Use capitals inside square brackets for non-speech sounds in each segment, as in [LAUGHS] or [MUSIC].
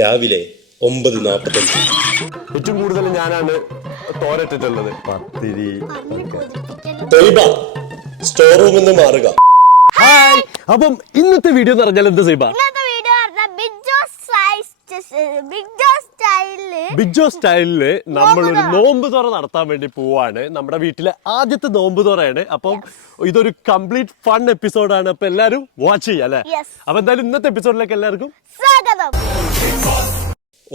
രാവിലെ ഒമ്പത് നാൽപ്പത്തഞ്ച് ഏറ്റവും കൂടുതൽ ഞാനാണ് തോരട്ടിട്ടുള്ളത്. പത്തിരി തൊയ്ബ സ്റ്റോർ റൂമിൽ നിന്ന് മാറുക. ഹായ് അപ്പം ഇന്നത്തെ വീഡിയോ എന്ന് പറഞ്ഞാൽ എന്താ സൈബ ഇന്നത്തെ വീഡിയോ പറഞ്ഞാൽ ബിഗ് ജോസ് ജോസ് സ്റ്റൈലിൽ ഒരു നോമ്പ് തുറ നടത്താൻ വേണ്ടി പോവാണ്. നമ്മുടെ വീട്ടിലെ ആദ്യത്തെ നോമ്പ് തുറയാണ്. അപ്പം ഇതൊരു കംപ്ലീറ്റ് ഫൺ എപ്പിസോഡാണ്. അപ്പൊ എല്ലാരും വാച്ച് ചെയ്യാം അല്ലെ? അപ്പൊ എന്തായാലും ഇന്നത്തെ എപ്പിസോഡിലേക്ക് എല്ലാവർക്കും സ്വാഗതം.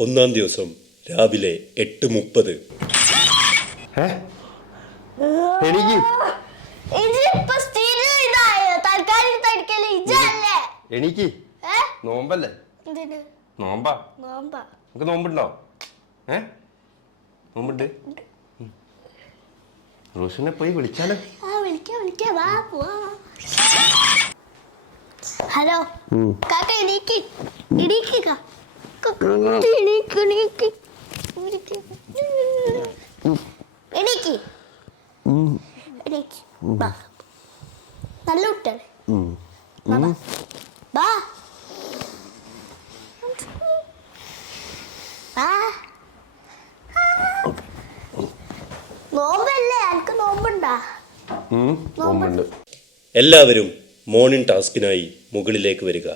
ഒന്നാം ദിവസം രാവിലെ എട്ട് മുപ്പത്. എനിക്ക് എനിക്ക് നോമ്പല്ലേ? നോമ്പാ? നോമ്പാ. നമുക്ക് നോമ്പുണ്ടോ ഏ? നോമ്പുണ്ട്? റോഷനെ പോയി വിളിച്ചാലോ? ആ വിളിക്കാം വിളിക്കാം. വാ പോവാ. ഹലോ. കാക്ക എണീക്ക്. എണീക്ക് എണീക്ക് നല്ല കുട്ടിയാണ് വാ, വാ. വാ വാ. നോമ്പല്ലേ എനിക്ക് നോമ്പുണ്ടാ നോമ്പുണ്ട് എല്ലാവരും മോർണിംഗ് ടാസ്കിനായി മുകളിലേക്ക് വരിക.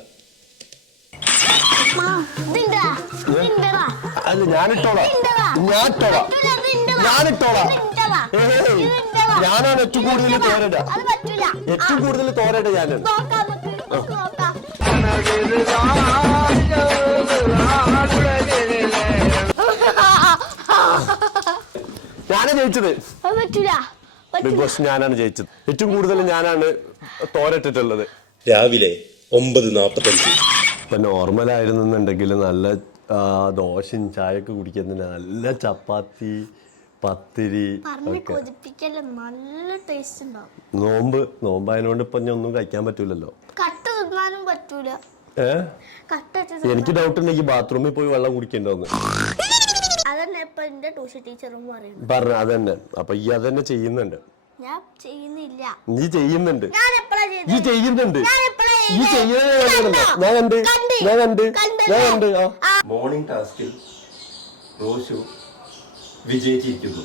അല്ല ഞാനിട്ടോളാം. ഞാനിട്ടോളാം. ഞാനിട്ടോളാം. ഞാനാണ് ഏറ്റവും കൂടുതൽ. തോരട. ഏറ്റവും കൂടുതൽ തോരട ഞാനാണ് ഞാനാ ജയിച്ചത്. അത് പറ്റൂല. ബിഗ് ബോസ് ഞാനാണ് ജയിച്ചത്. ഏറ്റവും കൂടുതൽ ഞാനാണ് തോരട്ടിട്ടുള്ളത്. രാവിലെ ഒമ്പത് നാൽപ്പത്തഞ്ച് ഇപ്പൊ നോർമൽ ആയിരുന്നുണ്ടെങ്കിൽ നല്ല ദോശയും ചായയൊക്കെ കുടിക്കുന്നതിന് നല്ല ചപ്പാത്തി പത്തിരി നല്ല ടേസ്റ്റ് ഉണ്ടാവും. നോമ്പ് നോമ്പായതുകൊണ്ട് ഇപ്പൊ ഇനി ഒന്നും കഴിക്കാൻ പറ്റൂലല്ലോ. കട്ട തിന്നാനും പറ്റൂല. എനിക്ക് ഡൗട്ട് ഉണ്ടെങ്കിൽ ബാത്റൂമിൽ പോയി വെള്ളം കുടിക്കണ്ടോന്ന് [LAUGHS] അതന്നെ ഇപ്പൊ എന്റെ ട്യൂഷൻ ടീച്ചറും പറയുന്നു. പറഞ്ഞു അതന്നെ. അപ്പൊ ഈ അതന്നെ ചെയ്യുന്നുണ്ട്. ഞാൻ ചെയ്യുന്നില്ല. നീ ചെയ്യുന്നുണ്ട്. ഞാൻ എപ്പോഴാ ചെയ്തത് ചെയ്യുന്നുണ്ട്. ഞാൻ എപ്പോഴാ നീ ചെയ്യുന്നത്? കണ്ടോ? ഞാൻ കണ്ട്. കണ്ട്. ഞാൻ കണ്ട്. കണ്ടല്ലേ? ഞാൻ കണ്ട്. ആ. മോർണിംഗ് ടാസ്കിൽ റോഷു വിജയിച്ചിരിക്കുന്നു.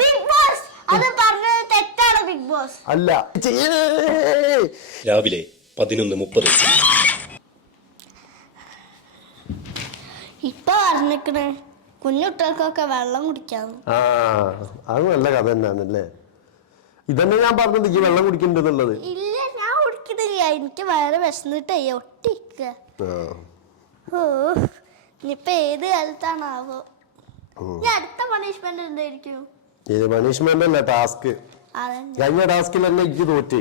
ബിഗ് ബോസ് അത് പറഞ്ഞത് തെറ്റാണ് ബിഗ് ബോസ് അല്ല. രാവിലെ പതിനൊന്ന് മുപ്പത് ഇപ്പൊ പറഞ്ഞിക്കണേ. കുഞ്ഞുട്ടികൾക്കൊക്കെ വെള്ളം കുടിക്കാന്ന്. ആ അത് നല്ല കഥ തന്നെയാണല്ലേ? ഇതന്നെ ഞാൻ പറഞ്ഞത് ഈ വെള്ളം കുടിക്കണ്ടെന്നുള്ളത് ഇല്ല ഞാൻ കുടിക്കണില്ല. എനിക്ക് വയറ് വിശന്നിട്ടേ ഒട്ടിക്ക. ഓ ഇനിയിപ്പൊ ഏത് കാലത്താണാവോ? ഇനി അടുത്ത പണിഷ്മെന്റ് എന്തായിരിക്കും? ഇത് പണിഷ്മെന്റ് അല്ല ടാസ്ക് അതന്നെ. കഴിഞ്ഞ ടാസ്കിൽ തന്നെ എനിക്ക് തോറ്റ്.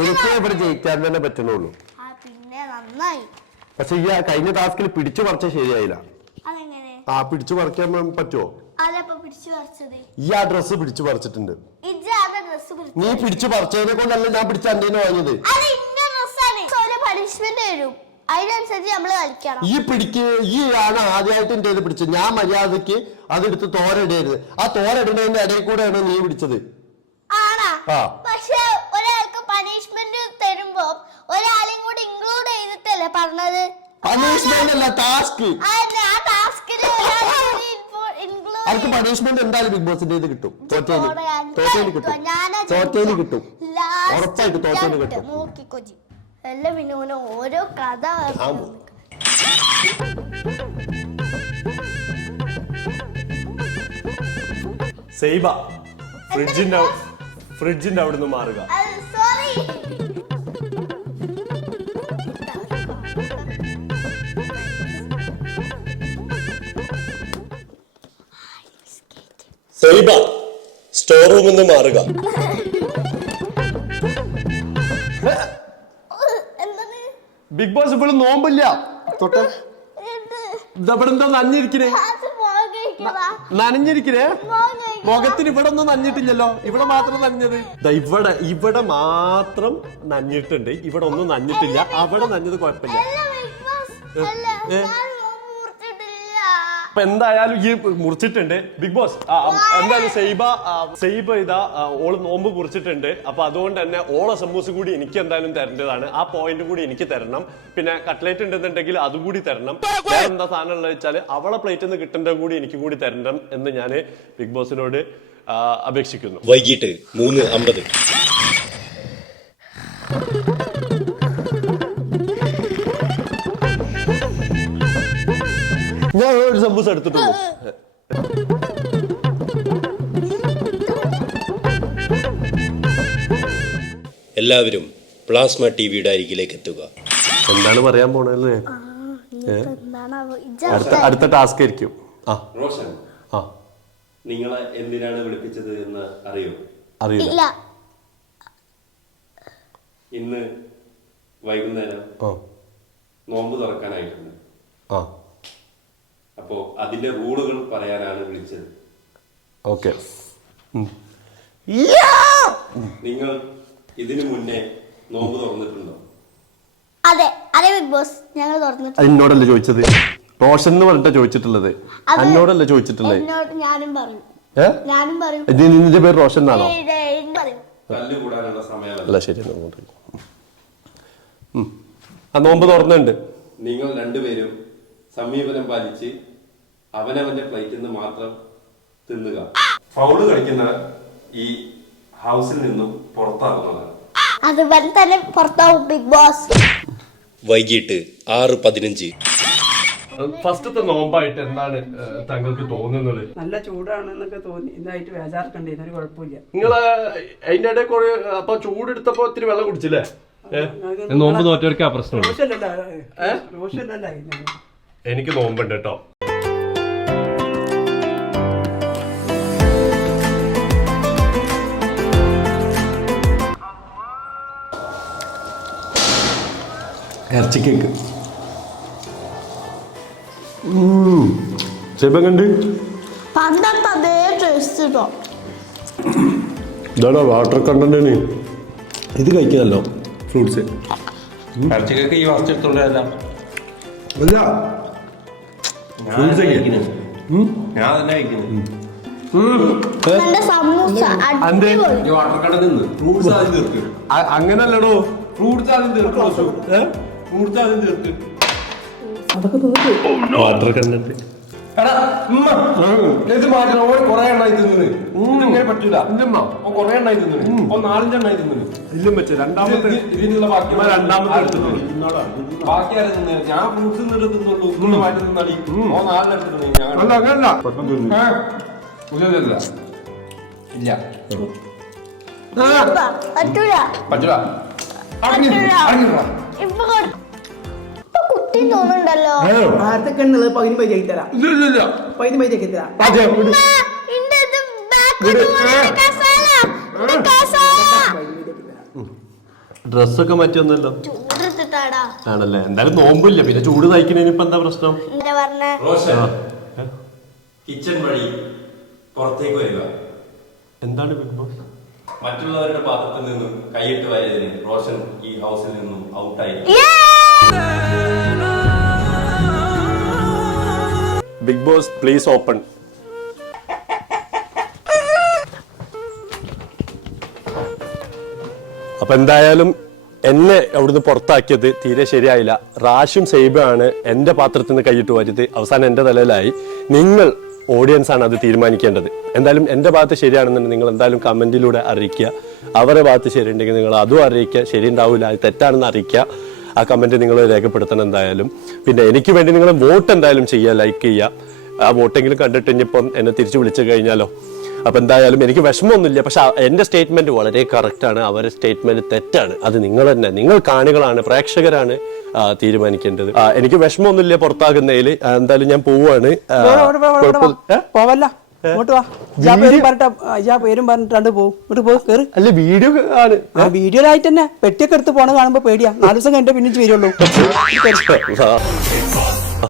എനിക്ക് ഇവിടെ ജയിക്കാൻ തന്നെ പറ്റുന്നുള്ളൂ ആ പിന്നെ നന്നായി. പക്ഷെ ഈ ആ കഴിഞ്ഞ ടാസ്കിൽ പിടിച്ചു പറിച്ച ശരിയായില്ല. ആ പിടിച്ചു പറിക്കാൻ പറ്റുമോ ഈ ആ ഡ്രസ് പിടിച്ചു പറിച്ചിട്ടുണ്ട് നീ പിടിച്ചു പറിച്ചതിനെ കൊണ്ടല്ല ഞാൻ പിടിച്ച അന്റെ വാങ്ങിയത്. ഈ പിടിക്ക് ഈ ആണ് ആദ്യമായിട്ട് എന്റെ പിടിച്ചത്. ഞാൻ മര്യാദയ്ക്ക് അതെടുത്ത് തോരയിടരുത് ആ തോരയിടുന്നതിന്റെ ഇടയിൽ കൂടെയാണ് നീ പിടിച്ചത്. പക്ഷെ ഒരാൾക്ക് പണിഷ്മെന്റ് തരുമ്പോ ഒരാളെയും കൂടി ഇൻക്ലൂഡ് ചെയ്തിട്ടല്ലേ പറഞ്ഞത്? പണിഷ്മെന്റ് അല്ല ടാസ്ക് അതന്നെ ആ ടാസ്കിൽ ഇൻക്ലൂഡ് അവർക്ക് പണിഷ്മെന്റ് എന്തായാലും ബിഗ് ബോസിന്റെ ഇത് കിട്ടും തോറ്റേന് തോറ്റേന് കിട്ടും. തോറ്റേന് കിട്ടും. ഉറപ്പായിട്ട് തോറ്റേന് കിട്ടും. എല്ലാം പിന്നെ ഓരോ കഥ ഫ്രിഡ്ജിന്റെ ഫ്രിഡ്ജിന്റെ അവിടുന്ന് മാറുക. റൂമിൽ നിന്ന് മാറുക. ബിഗ് ബോസ് ഇപ്പോഴും നോമ്പില്ല. തൊട്ട് ഇതവിടെ എന്തോ നനഞ്ഞിരിക്കണേ? അത് നനഞ്ഞിരിക്കണേ? മുഖത്തിന് ഇവിടെ ഒന്നും നഞ്ഞിട്ടില്ലല്ലോ ഇവിടെ മാത്രം നനഞ്ഞത്. ദാ ഇവിടെ ഇവിടെ മാത്രം നഞ്ഞിട്ടുണ്ട് ഇവിടെ ഒന്നും നഞ്ഞിട്ടില്ല അവിടെ നഞ്ഞത് കുഴപ്പമില്ല. അല്ല, ബിഗ് ബോസ്. അല്ല, ഏ? ഞാൻ നോമ്പ് മുറിച്ചിട്ടില്ല. അപ്പൊ എന്തായാലും ഈ മുറിച്ചിട്ടുണ്ട്. ബിഗ് ബോസ് എന്തായാലും സെയ്ബ സെയ്ബ ഇതാ ഓൾ നോമ്പ് കുറിച്ചിട്ടുണ്ട് അപ്പൊ അതുകൊണ്ട് തന്നെ ഓള സമൂസ കൂടി എനിക്ക് എന്തായാലും തരേണ്ടതാണ്. ആ പോയിന്റ് കൂടി എനിക്ക് തരണം. പിന്നെ കട്ട്ലേറ്റ് ഉണ്ടെന്നുണ്ടെങ്കിൽ അതുകൂടി തരണം. എന്താ സാധനം ഉള്ളത് വെച്ചാൽ അവളെ പ്ലേറ്റിൽ നിന്ന് കിട്ടേണ്ട കൂടി എനിക്ക് കൂടി തരണം എന്ന് ഞാൻ ബിഗ് ബോസിനോട് അപേക്ഷിക്കുന്നു. വൈകിട്ട് മൂന്ന് അമ്പത്. ഒരു എടുത്തിട്ടുള്ളൂ. എല്ലാവരും പ്ലാസ്മ ടി വിയുടെ അരികിലേക്ക് എത്തുക. എന്താണ് പറയാൻ പോണല്ലേ അടുത്ത അടുത്ത ടാസ്ക് ആയിരിക്കും. ആ. റോഷൻ ആ. നിങ്ങളെ എന്തിനാണ് വിളിപ്പിച്ചത് എന്ന് അറിയോ? അറിയില്ല. ഇന്ന് വൈകുന്നേരം നോമ്പ് തുറക്കാനായിട്ടുണ്ട്. ആ. അപ്പോ അതിന്റെ റൂളുകൾ പറയാനാണ് വിളിച്ചത്. ഓക്കെ നിങ്ങൾ ഇതിനു മുന്നേ നോമ്പ് തുറന്നിട്ടുണ്ടോ? അതെ അതെ ബിഗ് ബോസ്. ഞങ്ങൾ തുറന്നിട്ടുണ്ട്. എന്നോടല്ല ചോദിച്ചത്? റോഷൻ എന്ന് പറഞ്ഞിട്ടാ ചോദിച്ചിട്ടുള്ളത്. എന്നോടല്ല ചോദിച്ചിട്ടുള്ളത്? എന്നോട് ഞാനും പറഞ്ഞു. ഏ? ഞാനും പറയും ഇത് നിന്റെ പേര് റോഷൻ എന്നാണോ? ഏയ് ഏയ് പറയും. തല്ല് കൂടാനുള്ള സമയമല്ല. അല്ല ശരി എന്നാ അങ്ങോട്ട് ഉം. ആ നോമ്പ് തുറന്നുണ്ട് നിങ്ങൾ രണ്ടുപേരും സമീപനം പാലിച്ച് അവനവന്റെ പ്ലേറ്റിൽ നിന്ന് മാത്രം തിന്നുക. ഫൗൾ കളിക്കുന്ന ഈ ഹൗസിൽ നിന്നും പുറത്താകുന്നതാണ് അതുപോലെ തന്നെ പുറത്താവും ബിഗ് ബോസ് വൈകിട്ട് ആറ് പതിനഞ്ച്. ഫസ്റ്റത്തെ നോമ്പായിട്ട് എന്താണ് താങ്കൾക്ക് തോന്നുന്നത്? നല്ല ചൂടാണെന്നൊക്കെ തോന്നി. ഇതായിട്ട് ബേജാർക്കണ്ടേ ഇതൊരു കുഴപ്പമില്ല. നിങ്ങൾ അതിന്റെ ഇടയിൽ കുറെ അപ്പൊ ചൂടെടുത്തപ്പോ ഇത്തിരി വെള്ളം കുടിച്ചില്ലേ? നോമ്പ് നോറ്റവർക്ക് ആ പ്രശ്നം എനിക്ക് നോമ്പുണ്ട് കേട്ടോ. ഇറച്ചി കേക്ക് ചെപ്പം കണ്ട്. പണ്ടത്തെ അതേ ടേസ്റ്റ് കേട്ടോ ഇതാണോ വാട്ടർ കണ്ടന്റ് ഇത് കഴിക്കാമല്ലോ ഫ്രൂട്ട്സ് ഇറച്ചിക്കൊക്കെ ഈ ഫസ്റ്റ് എടുത്തോണ്ടല്ല അല്ല. ഞാൻ തന്നെ കഴിക്കുന്നു നിന്ന് ഫ്രൂട്ട്സ് ആദ്യം തീർക്ക്. ആദ്യം തീർക്ക്. ഫ്രൂട്ട്സ് ആദ്യം തീർക്ക് വാട്ടർ കണ്ടന്റ് എടാ ഉമ്മ. ഇത് മാറ്റണം. ഓൻ കൊറേ എണ്ണായി തിന്നു ഇങ്ങനെ പറ്റൂല. ഓൻ കൊറേ എണ്ണായി ഓ ഓൻ നാലഞ്ചെണ്ണായി തിന്നു ഇല്ലും വെച്ച രണ്ടാമത്തെ ഇതിനുള്ള ബാക്കി രണ്ടാമത്തെ. ബാക്കി ആരും തിന്നു ഞാൻ ഫ്രൂട്ട്സ് നിന്നിട്ട് തിന്നുള്ളൂ. ഇന്ന് മാറ്റി ഓ ഓൻ നാലിനെടുത്തിട്ടുണ്ട് ഞാൻ അല്ല അങ്ങനല്ല? ഇല്ല, ഇല്ല, പറ്റൂല. പറ്റൂല. പറ്റൂല. ഇപ്പൊ തോന്നുന്നുണ്ടല്ലോ. പകുതി പൈസ തരാം. പകുതി പൈസ തരാം. ഡ്രസ്സൊക്കെ മറ്റൊന്നല്ലോ ആണല്ലേ. എന്തായാലും നോമ്പില്ല. പിന്നെ ചൂട് നയിക്കുന്നതിന് ഇപ്പൊ എന്താ പ്രശ്നം? കിച്ചൺ വഴി പുറത്തേക്ക് വരിക. എന്താണ് ബിഗ് ബോസ്? മറ്റുള്ളവരുടെ പാത്രത്തിൽ നിന്നും കൈയിട്ട് വരതിന് റോഷൻ ഈ ഹൗസിൽ നിന്നും ഔട്ടായി. Bigg Boss please open. അപ്പൊ എന്തായാലും എന്നെ അവിടുന്ന് പുറത്താക്കിയത് തീരെ ശരിയായില്ല. റാഷും സൈബാണ് എന്റെ പാത്രത്തിൽ നിന്ന് കൈയിട്ട് വരുത് അവസാനം എന്റെ തലയിലായി. നിങ്ങൾ ഓഡിയൻസ് ആണ് അത് തീരുമാനിക്കേണ്ടത്. എന്തായാലും എന്റെ ഭാഗത്ത് ശരിയാണെന്നുണ്ടെങ്കിൽ നിങ്ങൾ എന്തായാലും കമന്റിലൂടെ അറിയിക്കുക. അവരുടെ ഭാഗത്ത് ശരിയുണ്ടെങ്കിൽ നിങ്ങൾ അതും അറിയിക്കുക. ശരി ഉണ്ടാവില്ല അത് തെറ്റാണെന്ന് അറിയിക്കുക. ആ കമന്റ് നിങ്ങൾ രേഖപ്പെടുത്തണം എന്തായാലും. പിന്നെ എനിക്ക് വേണ്ടി നിങ്ങൾ വോട്ട് എന്തായാലും ചെയ്യുക ലൈക്ക് ചെയ്യുക. ആ വോട്ടെങ്കിലും കണ്ടിട്ട് ഇനിയിപ്പം എന്നെ തിരിച്ചു വിളിച്ചു കഴിഞ്ഞാലോ? അപ്പൊ എന്തായാലും എനിക്ക് വിഷമമൊന്നുമില്ല. പക്ഷെ എന്റെ എന്റെ സ്റ്റേറ്റ്മെന്റ് വളരെ കറക്റ്റ് ആണ്. അവരുടെ സ്റ്റേറ്റ്മെന്റ് തെറ്റാണ്. അത് നിങ്ങൾ തന്നെ നിങ്ങൾ കാണികളാണ് പ്രേക്ഷകരാണ് തീരുമാനിക്കേണ്ടത്. എനിക്ക് വിഷമമൊന്നുമില്ല പുറത്താകുന്നതിൽ എന്തായാലും ഞാൻ പോവാണ്. പോവല്ല. അല്ല വീഡിയോ ആണ്. വീഡിയോയിലായിട്ട് തന്നെ പെട്ടിയൊക്കെ എടുത്ത് പോണ കാണുമ്പോ പേടിയാ. നാല് ദിവസം കഴിഞ്ഞിട്ട് പിന്നെ വരുള്ളൂ. [LAUGHS]